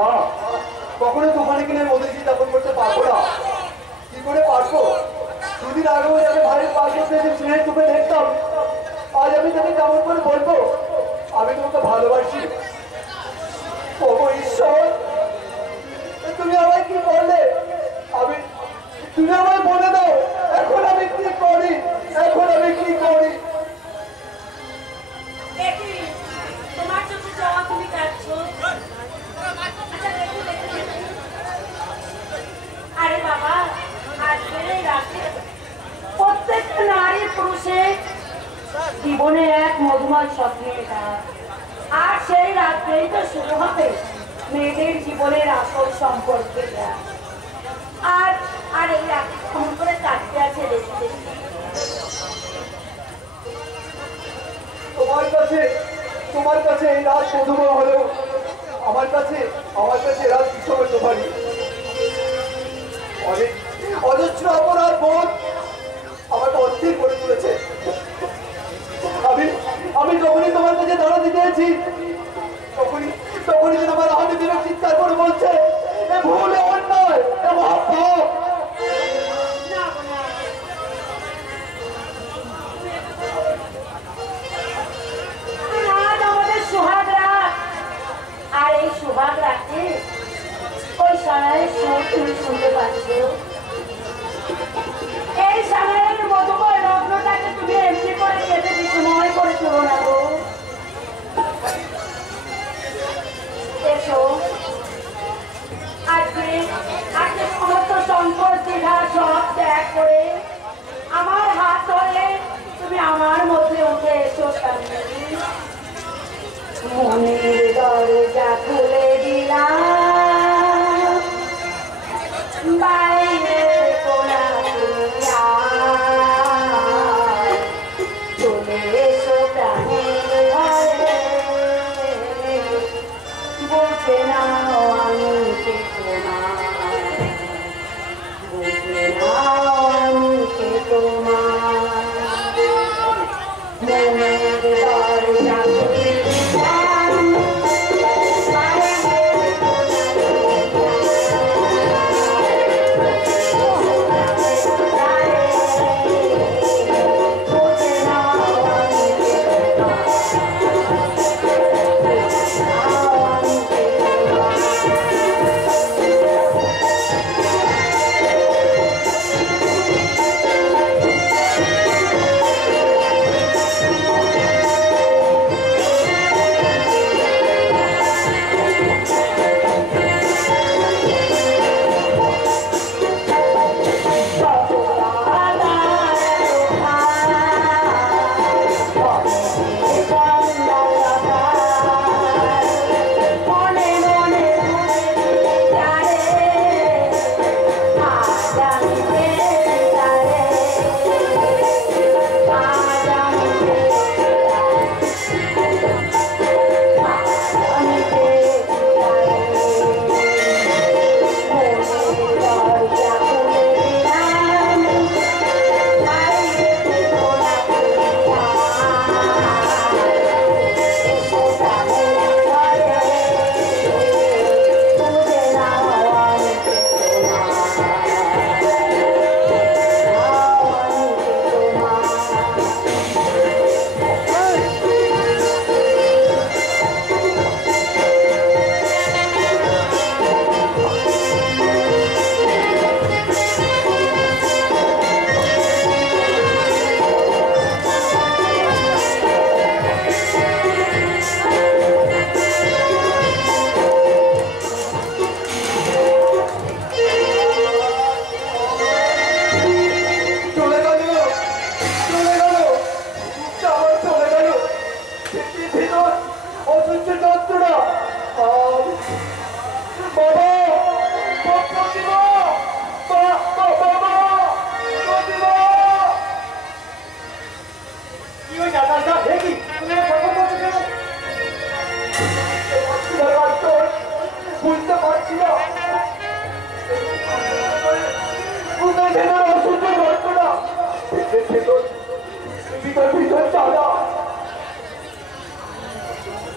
না, কখনো তুফানে কিনে মোদিজি যাপন করতে পারবো না। কি করে পারবো? দুদিন আগেও যাকে ভাইয়ের পাশ করতে স্নেহের চোখে দেখতাম, আজ আমি তাকে কেমন করে বলবো আমি তোমাকে ভালোবাসি? ও ঈশ্বর, তুমি আমায় কি বললে? তুমি আমায় বলে দাও, এখন আমি কি করি? এখন আমি কি করি? তোমার চোখে জল, তুমি কাঁদছো। আরে বাবা, আজকের এই রাতে প্রত্যেকটা নারী পুরুষের জীবনে এক মধুময় স্বপ্নের রাত, আর সেই রাত্রেই তো শুরু হবে মেয়েদের জীবনের আসল সম্পর্কের রাত। আর আর এই রাতে কেমন করে কাটতে আছে দেখতে। তোমার কাছে এই রাত মধুময় হলেও আমার কাছে রাত বিষময় তোমারই। অজস্র অপরাধ বোধ আমাকে অস্থির করে তুলেছে। আমি যখনই তোমার কাছে দাঁড়াতে দিয়েছি, তখনই যেন আমার হাতে দিলে চিৎকার করে বলছে, এ ভুল, এ অন্যায়, এ মহাপাপ। আর এই সোহাগ রাতে ওই সারায় সুর তুমি শুনতে পাচ্ছ। এই সারায়ের মধুময় রত্নটাকে তুমি এমনি করে কেটে বিস্ময় করে তুলো না গো। এসো, আজকে সমস্ত সংকট দ্বিধা সব ত্যাগ করে আমার হাত ধরে তুমি আমার মধ্যে উঠে এসো। মনের দরজা খুলে দিলাম, বাইরে কোনা চলে এসো প্রাণের ঘরে, বুঝে নাও আমি কে তোমার, বুঝে নাও আমি কে তোমার। মনের দরজা খুলে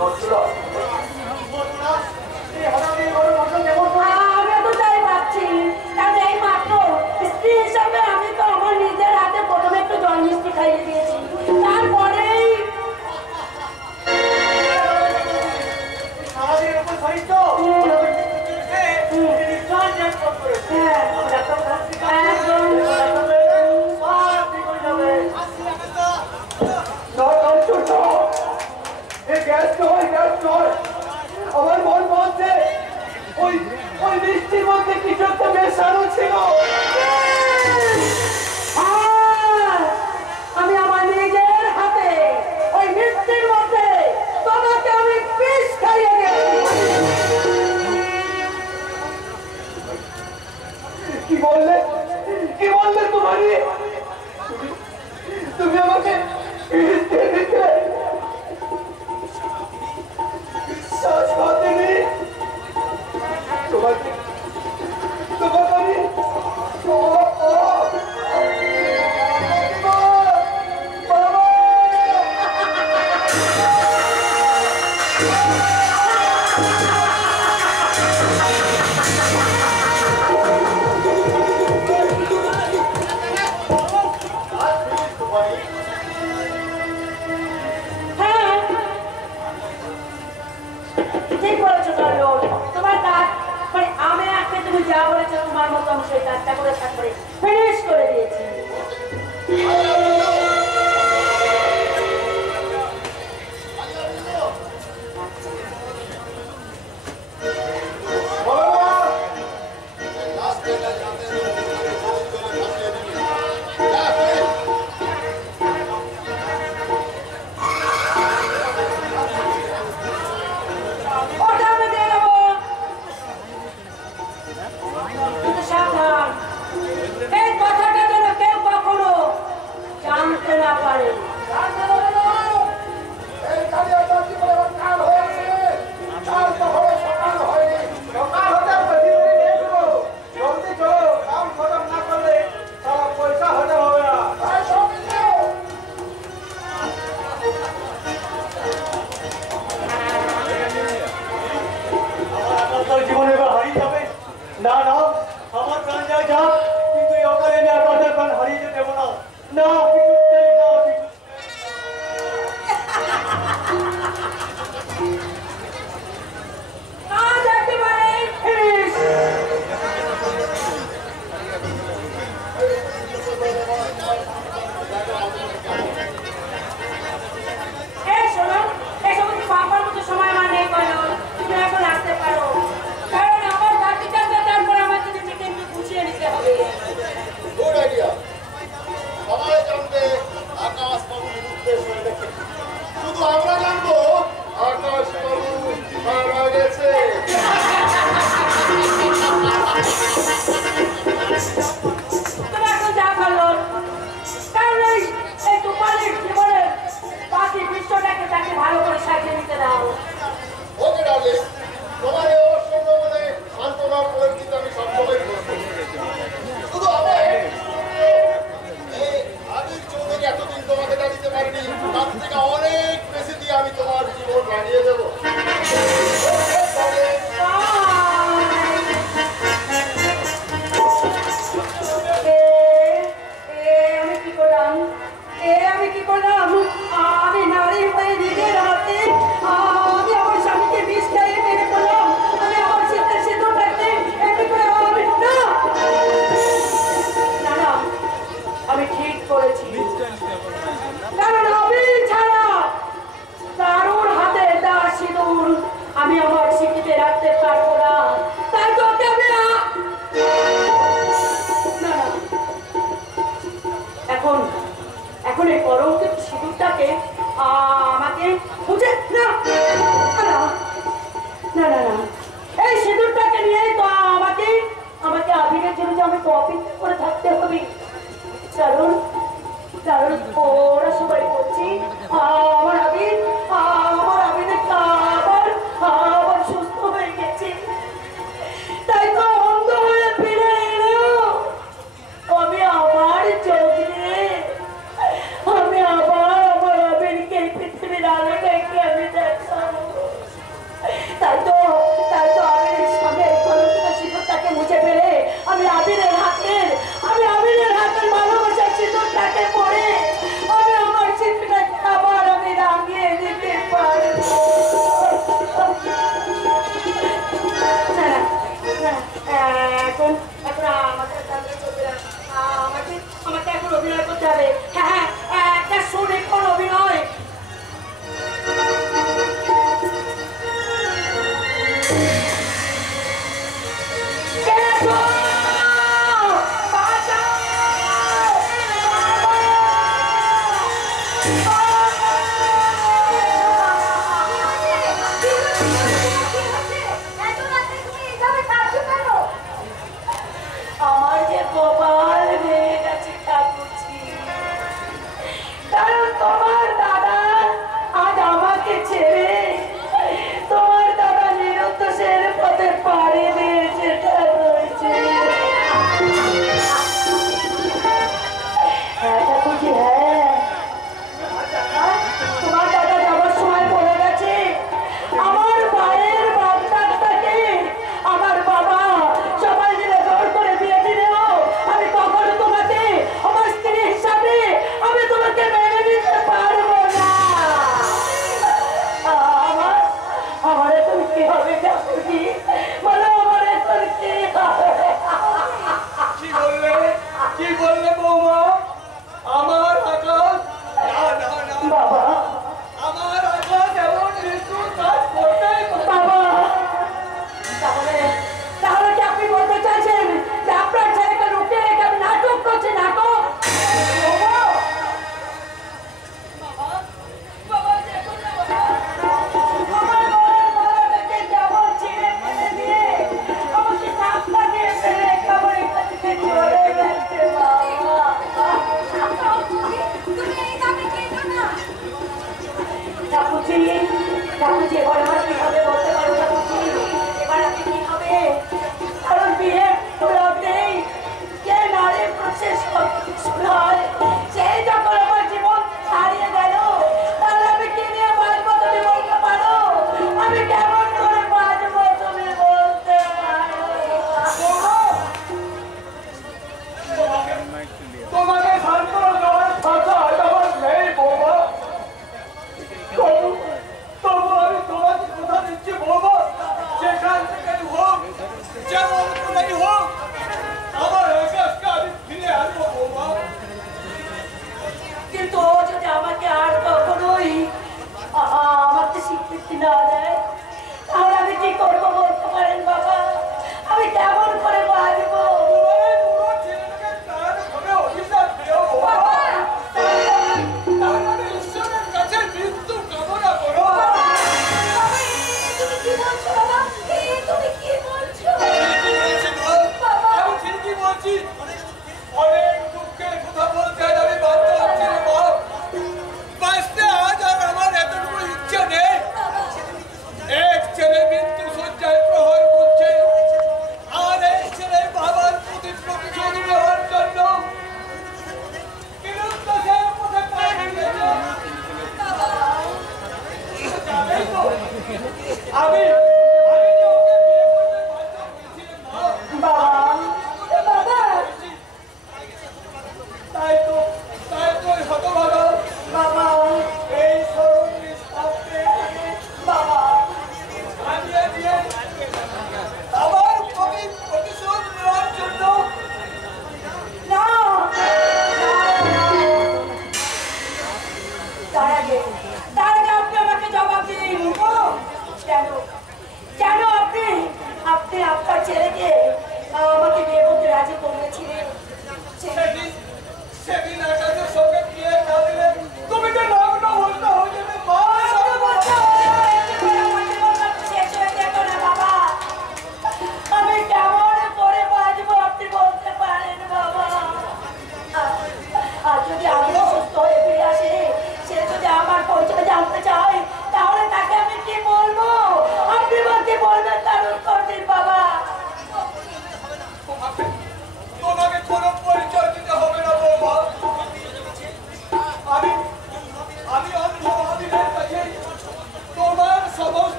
নজরা আমার মন বলছে ওই ওই বৃষ্টির মধ্যে কিছু একটা মেশানো ছিল। আমি আমার নিজের হাতে ওই মিষ্টির মধ্যে তোমাকে আমি বিষ খাইয়ে গেছি। কি বললে তোমারই? তুমি আমাকে বিষ দিয়ে দিতে বিশ্বাস করেনি। তোমাকে আমি ঠিক বলেছো চলো, তোমার কাজ মানে আমি আজকে তুমি যা বলেছো তোমার মতো আমি সেই কাজটা করে থাকবে ফিনিশ করে দিয়েছি। এখন এখন আমাকে চলবে না। আমাকে আমাকে এখন অভিনয় করতে হবে।